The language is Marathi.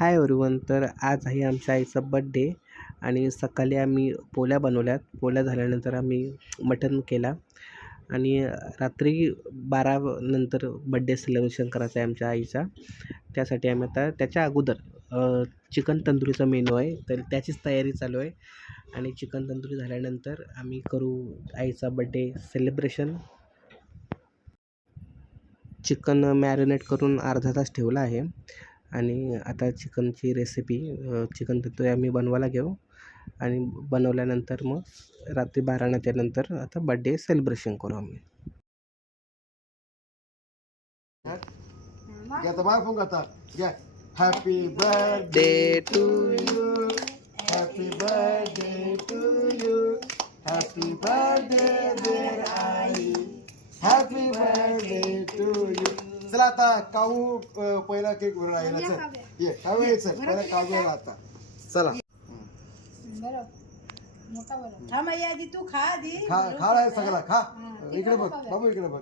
Hi everyone. तर आज आहे आमच्या आईचा बड्डे आणि सकाळी आम्ही पोळ्या बनवल्यात. पोळ्या झाल्यानंतर आम्ही मटण केला आणि रात्री 12 नंतर बड्डे सेलिब्रेशन करायचं आहे आमच्या आईचा. त्यासाठी आम्ही आता त्याच्या अगोदर चिकन तंदुरीचा मेनू आहे, तर त्याचीच तयारी चालू आहे. आणि चिकन तंदुरी झाल्यानंतर आम्ही करू आईचा बड्डे सेलिब्रेशन. चिकन मॅरिनेट करून अर्धा तास ठेवला आहे आणि आता चिकनची रेसिपी चिकन तंदुरी आम्ही बनवायला घेऊ आणि बनवल्यानंतर मग रात्री 12 नंतर आता बड्डे सेलिब्रेशन करू आम्ही. Happy birthday to you, happy birthday to you, happy birthday dear आई, हॅपी बर्थडे टू यू. चला आता काऊ पहिला केक भरून राहिला. चल ये काऊ यायचं पहिला काऊ यायला आता. चला मोठा बरं. थांब आई, आधी तू खा. आधी खा खा सगळा खा. इकडे बघ बाबू, इकडे बघ.